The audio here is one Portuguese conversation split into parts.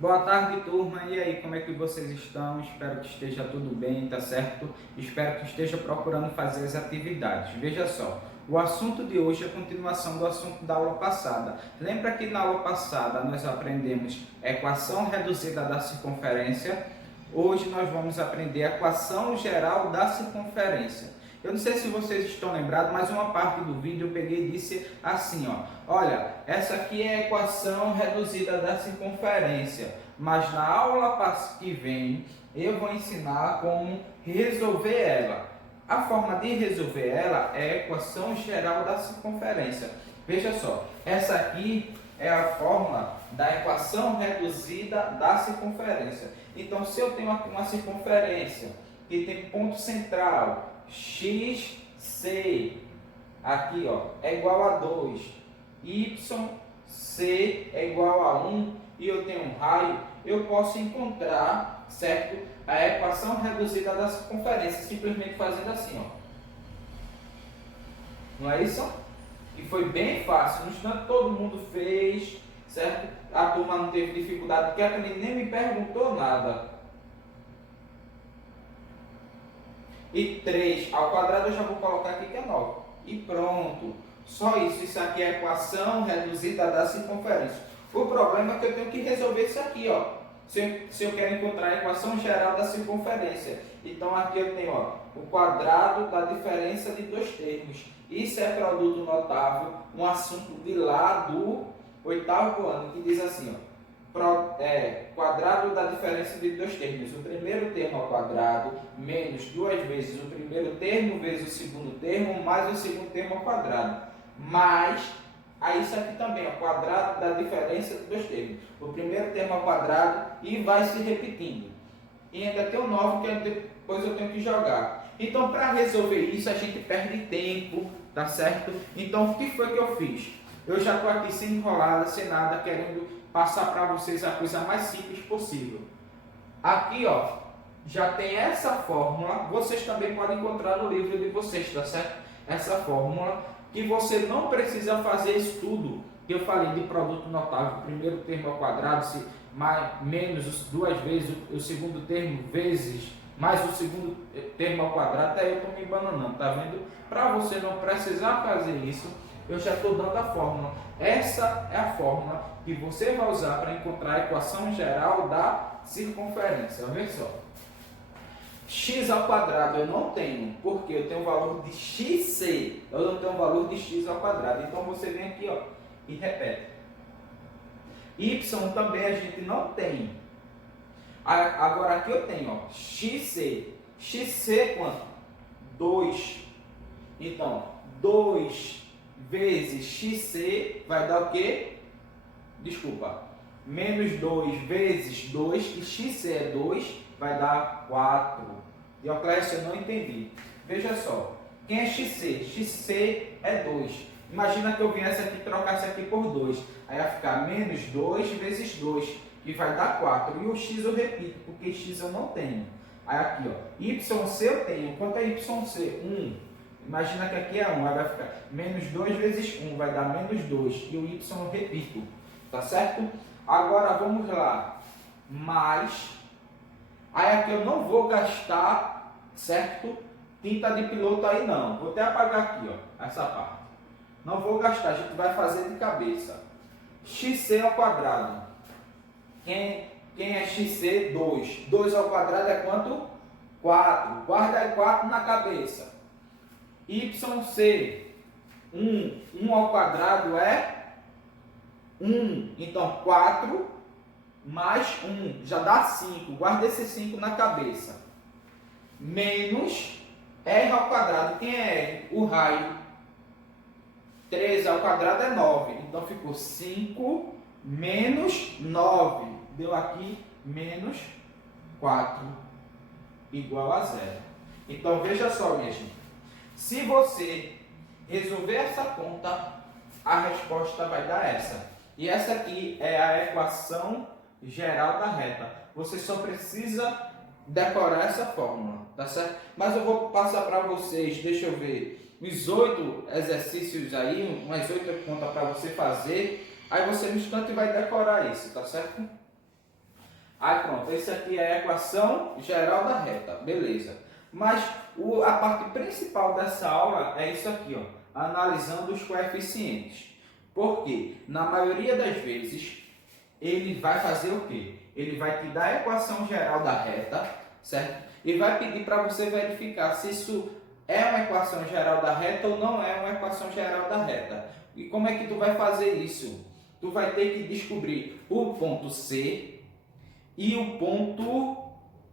Boa tarde, turma. E aí, como é que vocês estão? Espero que esteja tudo bem, tá certo? Espero que esteja procurando fazer as atividades. Veja só, o assunto de hoje é a continuação do assunto da aula passada. Lembra que na aula passada nós aprendemos equação reduzida da circunferência? Hoje nós vamos aprender a equação geral da circunferência. Eu não sei se vocês estão lembrados, mas uma parte do vídeo eu peguei e disse assim, ó. Olha, essa aqui é a equação reduzida da circunferência, mas na aula que vem eu vou ensinar como resolver ela. A forma de resolver ela é a equação geral da circunferência. Veja só, essa aqui é a fórmula da equação reduzida da circunferência. Então, se eu tenho aqui uma circunferência que tem ponto central, XC, aqui ó, é igual a 2, YC é igual a 1 e eu tenho um raio, eu posso encontrar, certo, a equação reduzida da circunferência, simplesmente fazendo assim, ó. Não é isso? E foi bem fácil, no instante todo mundo fez, certo? A turma não teve dificuldade, porque a nem me perguntou nada. E 3 ao quadrado eu já vou colocar aqui que é 9. E pronto. Só isso. Isso aqui é a equação reduzida da circunferência. O problema é que eu tenho que resolver isso aqui, ó. Se eu quero encontrar a equação geral da circunferência. Então aqui eu tenho, ó, o quadrado da diferença de dois termos. Isso é produto notável, um assunto de lá do 8º ano, que diz assim, ó. Quadrado da diferença de dois termos. O primeiro termo ao quadrado menos duas vezes o primeiro termo vezes o segundo termo mais o segundo termo ao quadrado. Mais, aí isso aqui também é o quadrado da diferença de dois termos. O primeiro termo ao quadrado e vai se repetindo. E ainda tem o 9 que depois eu tenho que jogar. Então, para resolver isso, a gente perde tempo, tá certo? Então, o que foi que eu fiz? Eu já estou aqui sem enrolada, sem nada, querendo passar para vocês a coisa mais simples possível. Aqui, ó, já tem essa fórmula, vocês também podem encontrar no livro de vocês, tá certo? Essa fórmula, que você não precisa fazer estudo, que eu falei de produto notável, primeiro termo ao quadrado, menos duas vezes o segundo termo, vezes mais o segundo termo ao quadrado, até eu estou me bananando, tá vendo? Para você não precisar fazer isso, eu já estou dando a fórmula. Essa é a fórmula que você vai usar para encontrar a equação geral da circunferência. Veja só. X ao quadrado eu não tenho, porque eu tenho o valor de XC, eu não tenho o valor de x ao quadrado. Então você vem aqui, ó, e repete. Y também a gente não tem. Agora aqui eu tenho, ó, XC. XC é quanto? 2. Então, 2 vezes XC vai dar o quê? Desculpa. Menos 2 vezes 2, que XC é 2, vai dar 4. Dioclésio, eu não entendi. Veja só. Quem é XC? XC é 2. Imagina que eu viesse aqui e trocasse aqui por 2. Aí vai ficar menos 2 vezes 2, que vai dar 4. E o X eu repito, porque X eu não tenho. Aí aqui, ó. YC eu tenho. Quanto é YC? 1. Imagina que aqui é 1, aí vai ficar menos 2 vezes 1, vai dar menos 2. E o y eu repito, tá certo? Agora vamos lá. Mais. Aí aqui eu não vou gastar, certo? Tinta de piloto aí não. Vou até apagar aqui, ó, essa parte. Não vou gastar, a gente vai fazer de cabeça. XC ao quadrado. Quem é XC? 2. 2 ao quadrado é quanto? 4. Guarda aí 4 na cabeça. YC, 1. 1 ao quadrado é 1. Então, 4 mais 1 já dá 5. Guarda esse 5 na cabeça. Menos R ao quadrado. Quem é R? O raio. 13 ao quadrado é 9. Então, ficou 5 menos 9. Deu aqui menos 4 igual a 0. Então, veja só, minha gente. Se você resolver essa conta, a resposta vai dar essa. E essa aqui é a equação geral da reta. Você só precisa decorar essa fórmula, tá certo? Mas eu vou passar para vocês, deixa eu ver, uns 8 exercícios aí, umas 8 contas para você fazer. Aí você no instante vai decorar isso, tá certo? Aí pronto, esse aqui é a equação geral da reta, beleza. Mas a parte principal dessa aula é isso aqui, ó, analisando os coeficientes. Porque na maioria das vezes ele vai fazer o quê? Ele vai te dar a equação geral da reta, certo? E vai pedir para você verificar se isso é uma equação geral da reta ou não é uma equação geral da reta. E como é que tu vai fazer isso? Tu vai ter que descobrir o ponto C e o ponto,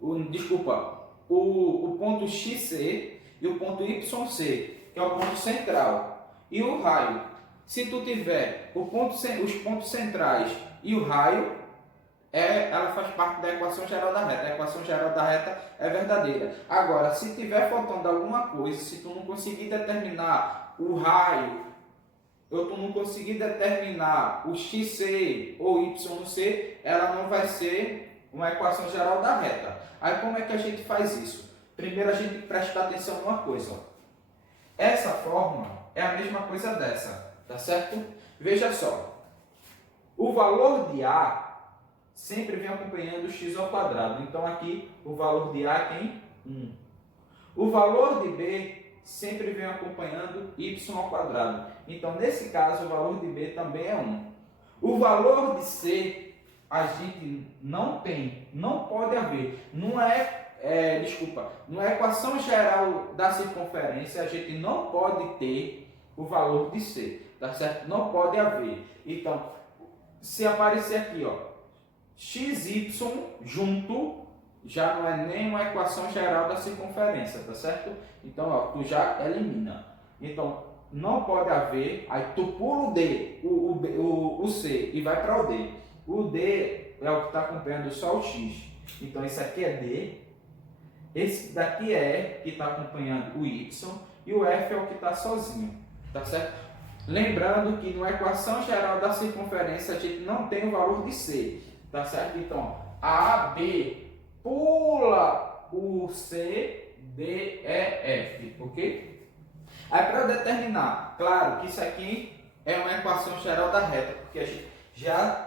o ponto XC e o ponto YC, que é o ponto central, e o raio. Se tu tiver os pontos centrais e o raio, ela faz parte da equação geral da reta. A equação geral da reta é verdadeira. Agora, se tiver faltando alguma coisa, se tu não conseguir determinar o raio, ou tu não conseguir determinar o XC ou YC, ela não vai ser uma equação geral da reta. Aí como é que a gente faz isso? Primeiro a gente presta atenção numa coisa. Ó. Essa fórmula é a mesma coisa dessa, tá certo? Veja só. O valor de A sempre vem acompanhando o x ao quadrado. Então aqui o valor de A tem 1. O valor de B sempre vem acompanhando y ao quadrado. Então nesse caso o valor de B também é 1. O valor de C a gente não tem, não pode haver. Não é equação geral da circunferência, a gente não pode ter o valor de C, tá certo? Não pode haver. Então, se aparecer aqui, ó, XY junto, já não é nem uma equação geral da circunferência, tá certo? Então, ó, tu já elimina. Então, não pode haver, aí tu pula o D, o C e vai para o D. O D é o que está acompanhando só o X. Então, esse aqui é D. Esse daqui é que está acompanhando o Y. E o F é o que está sozinho, tá certo? Lembrando que na equação geral da circunferência a gente não tem o valor de C, tá certo? Então, A, B, pula o C, D, E, F, ok? Aí para determinar, claro que isso aqui é uma equação geral da reta, porque a gente já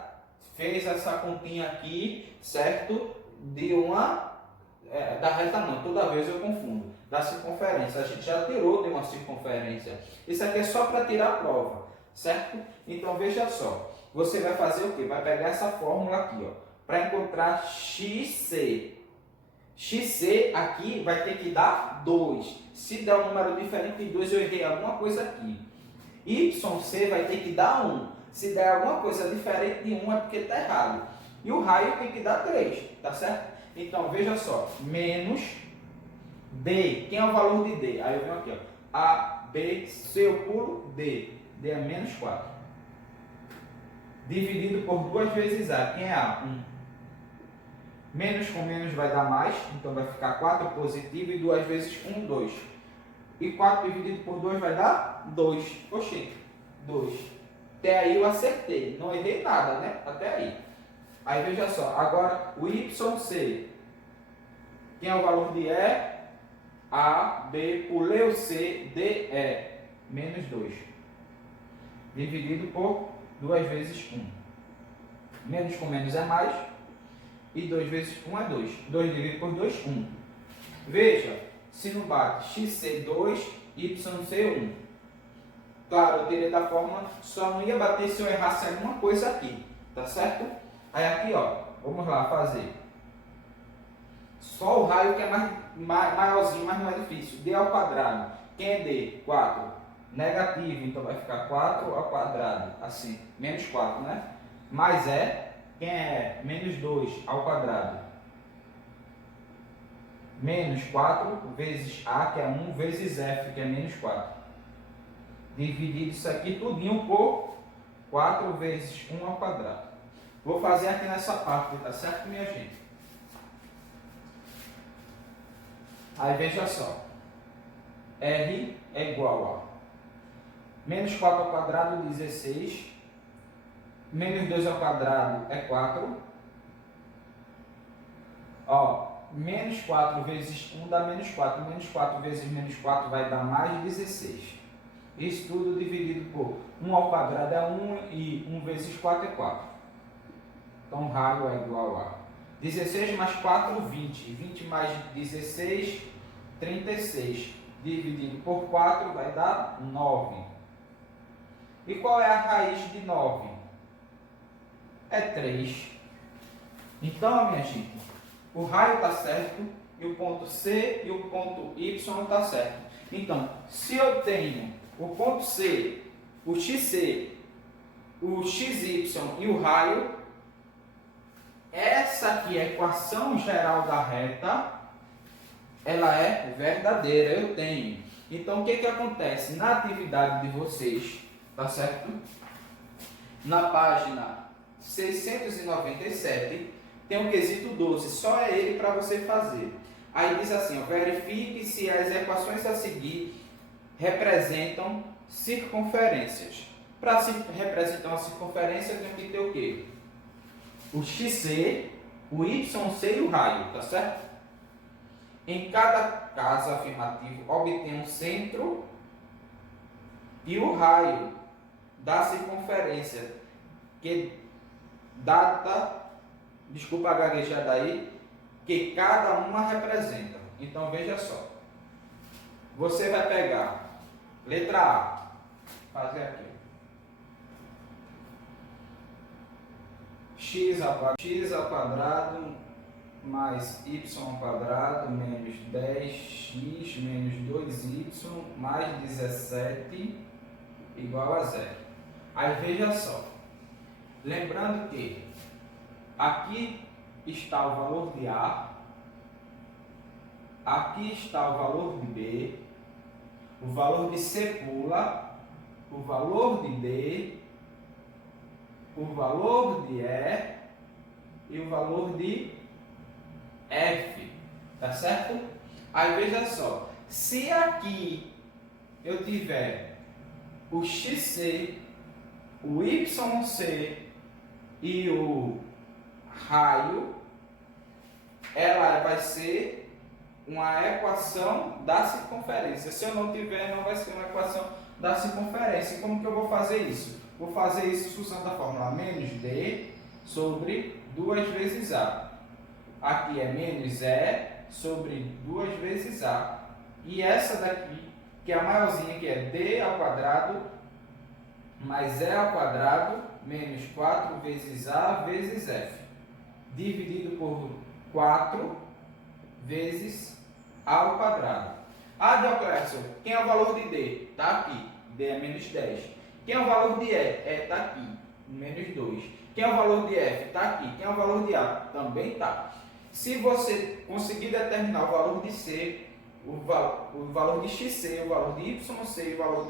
fez essa continha aqui, certo? De uma, da reta não, toda vez eu confundo, da circunferência, a gente já tirou de uma circunferência. Isso aqui é só para tirar a prova, certo? Então veja só, você vai fazer o quê? Vai pegar essa fórmula aqui, ó, para encontrar XC. XC aqui vai ter que dar 2. Se der um número diferente de 2, eu errei alguma coisa aqui. YC vai ter que dar 1. Se der alguma coisa diferente de 1 é porque está errado. E o raio tem que dar 3, tá certo? Então, veja só, menos D. Quem é o valor de D? Aí eu venho aqui, ó. A, B, C, eu pulo D. D é menos 4. Dividido por 2 vezes A. Quem é A? 1. Menos com menos vai dar mais, então vai ficar 4 positivo e 2 vezes 1, 2. E 4 dividido por 2 vai dar 2. Oxê, 2. Até aí eu acertei, não errei nada, né? Até aí. Aí veja só, agora o YC. Quem é o valor de E? A, B, pulei o C, D, E. Menos 2. Dividido por 2 vezes 1. Menos com menos é mais. E 2 vezes 1 é 2. 2 dividido por 2, 1. Veja, se não bate XC 2, YC 1. Claro, eu teria da forma, só não ia bater se eu errasse alguma coisa aqui. Tá certo? Aí aqui, ó, vamos lá fazer. Só o raio que é maiorzinho, mas não é difícil. D ao quadrado. Quem é D? 4. Negativo, então vai ficar 4 ao quadrado. Assim, menos 4, né? Mais E. Quem é menos 2 ao quadrado? Menos 4 vezes A, que é 1, vezes F, que é menos 4. Dividido isso aqui tudinho por 4 vezes 1 ao quadrado. Vou fazer aqui nessa parte, tá certo, minha gente? Aí veja só. R é igual a menos 4 ao quadrado, 16. Menos 2 ao quadrado é 4. Ó, menos 4 vezes 1 dá menos 4. Menos 4 vezes menos 4 vai dar mais 16. Isso tudo dividido por 1 ao quadrado é 1 e 1 vezes 4 é 4. Então, raio é igual a 16 mais 4, 20. 20 mais 16, 36. Dividido por 4 vai dar 9. E qual é a raiz de 9? É 3. Então, minha gente, o raio está certo e o ponto C e o ponto Y está certo. Então, se eu tenho o ponto C, o XC, o XY e o raio, essa aqui é a equação geral da reta, ela é verdadeira, eu tenho. Então, o que acontece? Na atividade de vocês, tá certo? Na página 697, tem o quesito 12, só é ele para você fazer. Aí diz assim, ó, verifique se as equações a seguir representam circunferências. Para representar uma circunferência, eu tenho que ter o quê? O XC, o YC e o raio, tá certo? Em cada caso afirmativo, obtenha um centro e o raio da circunferência, que data, desculpa a gaguejada aí, que cada uma representa. Então veja só, você vai pegar letra A, fazer aqui, x ao quadrado mais y ao quadrado menos 10x menos 2y mais 17 igual a zero. Aí veja só, lembrando que aqui está o valor de A, aqui está o valor de B, o valor de C pula, o valor de D, o valor de E e o valor de F, tá certo? Aí veja só, se aqui eu tiver o XC, o YC e o raio, ela vai ser uma equação da circunferência. Se eu não tiver, não vai ser uma equação da circunferência. Como que eu vou fazer isso? Vou fazer isso usando a fórmula menos D sobre 2 vezes A. Aqui é menos E sobre 2 vezes A. E essa daqui, que é a maiorzinha, que é D ao quadrado mais E ao quadrado menos 4 vezes A vezes F. Dividido por 4 vezes A ao quadrado. A de Euclésio, quem é o valor de D? Está aqui. D é menos 10. Quem é o valor de E? Está aqui. Menos 2. Quem é o valor de F? Está aqui. Quem é o valor de A? Também está. Se você conseguir determinar o valor de C, o valor de XC, o valor de YC e o valor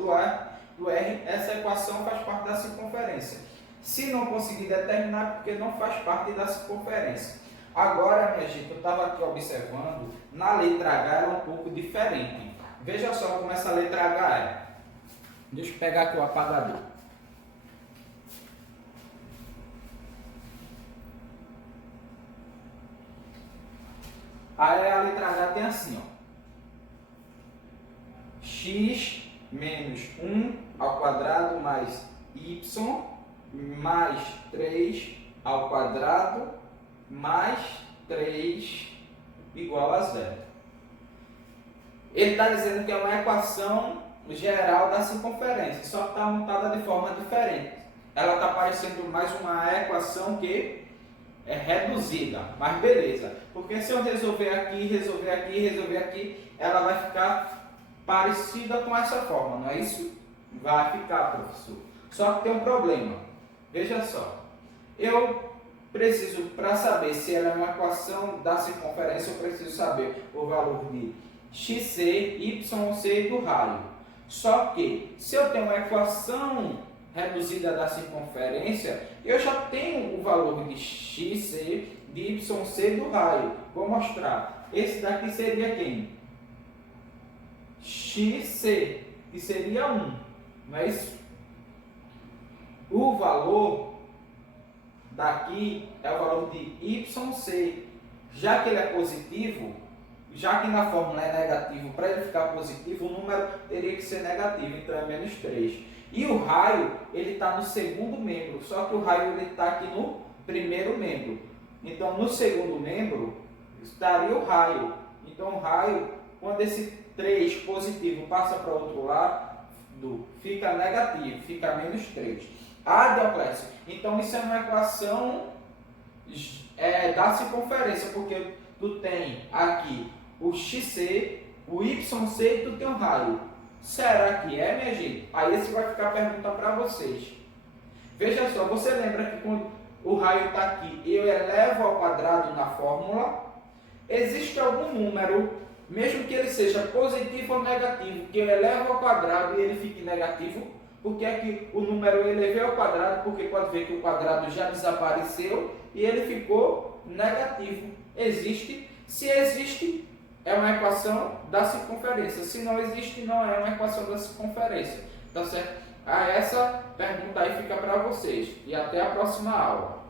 do R, essa equação faz parte da circunferência. Se não conseguir determinar, porque não faz parte da circunferência. Agora, minha gente, eu estava aqui observando, na letra H ela é um pouco diferente. Veja só como essa letra H é. Deixa eu pegar aqui o apagador. Aí a letra H tem assim, ó. X menos 1 ao quadrado mais y mais 3 ao quadrado mais 3 igual a zero. Ele está dizendo que é uma equação geral da circunferência, só que está montada de forma diferente. Ela está parecendo mais uma equação que é reduzida, mas beleza. Porque se eu resolver aqui, resolver aqui, ela vai ficar parecida com essa forma, não é isso? Vai ficar, professor. Só que tem um problema. Veja só. Eu preciso, para saber se ela é uma equação da circunferência, eu preciso saber o valor de XC, YC e do raio. Só que, se eu tenho uma equação reduzida da circunferência, eu já tenho o valor de XC, de YC e do raio. Vou mostrar. Esse daqui seria quem? XC, que seria 1. Não é isso? O valor daqui é o valor de YC. Já que ele é positivo, já que na fórmula é negativo, para ele ficar positivo, o número teria que ser negativo, então é menos 3. E o raio, ele está no segundo membro, só que o raio está aqui no primeiro membro. Então, no segundo membro, estaria o raio. Então, o raio, quando esse 3 positivo passa para o outro lado, fica negativo, fica menos 3. Ah, Dioclésio, então isso é uma equação da circunferência, porque tu tem aqui o XC, o YC e tu tem um raio. Será que é, minha gente? Aí esse vai ficar a pergunta para vocês. Veja só, você lembra que quando o raio está aqui, eu elevo ao quadrado na fórmula? Existe algum número, mesmo que ele seja positivo ou negativo, que eu elevo ao quadrado e ele fique negativo? Porque é que o número eu elevei ao quadrado, porque pode ver que o quadrado já desapareceu e ele ficou negativo. Existe? Se existe, é uma equação da circunferência. Se não existe, não é uma equação da circunferência. Tá certo? Essa pergunta aí fica para vocês. E até a próxima aula.